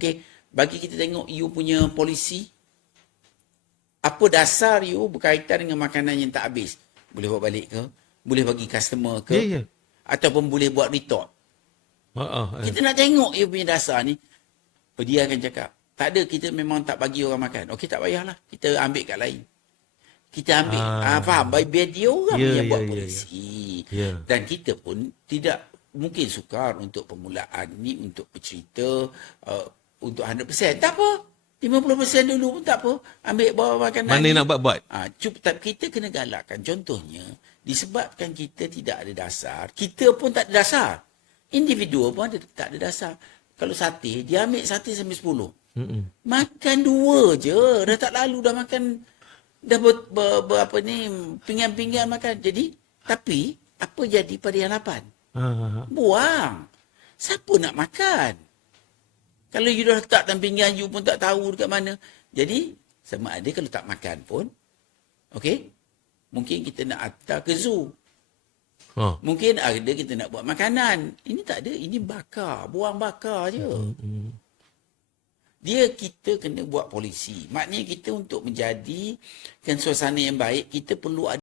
Okay, bagi kita tengok you punya polisi, apa dasar you berkaitan dengan makanan yang tak habis? Boleh bawa balik ke? Boleh bagi customer ke? Ya, ya. Ataupun boleh buat retort? Kita nak tengok you punya dasar ni. Dia akan cakap, tak ada, kita memang tak bagi orang makan. Okey, tak payahlah. Kita ambil kat lain. Kita ambil, faham? Biar dia orang yang buat polisi. Dan kita pun tidak mungkin sukar untuk permulaan ni, untuk bercerita, untuk 100%. Tak apa. 50% dulu pun tak apa. Ambil bawa makanan. Mana nak buat-buat? Kita kena galakkan. Contohnya, disebabkan kita tidak ada dasar, kita pun tak ada dasar. Individu pun tak ada dasar. Kalau sate, dia ambil sate sampai 10. Makan 2 je. Dah tak lalu dah makan, dah pinggan-pinggan makan. Jadi, tapi, apa jadi pada yang 8? Buang. Siapa nak makan? Kalau you dah letak dalam pinggan, you pun tak tahu dekat mana. Jadi, sama ada kalau tak makan pun, okey, mungkin kita nak hantar ke zoo. Mungkin ada kita nak buat makanan. Ini tak ada, ini bakar. Buang bakar je. Kita kena buat polisi. Maknanya kita untuk menjadikan suasana yang baik, kita perlu ada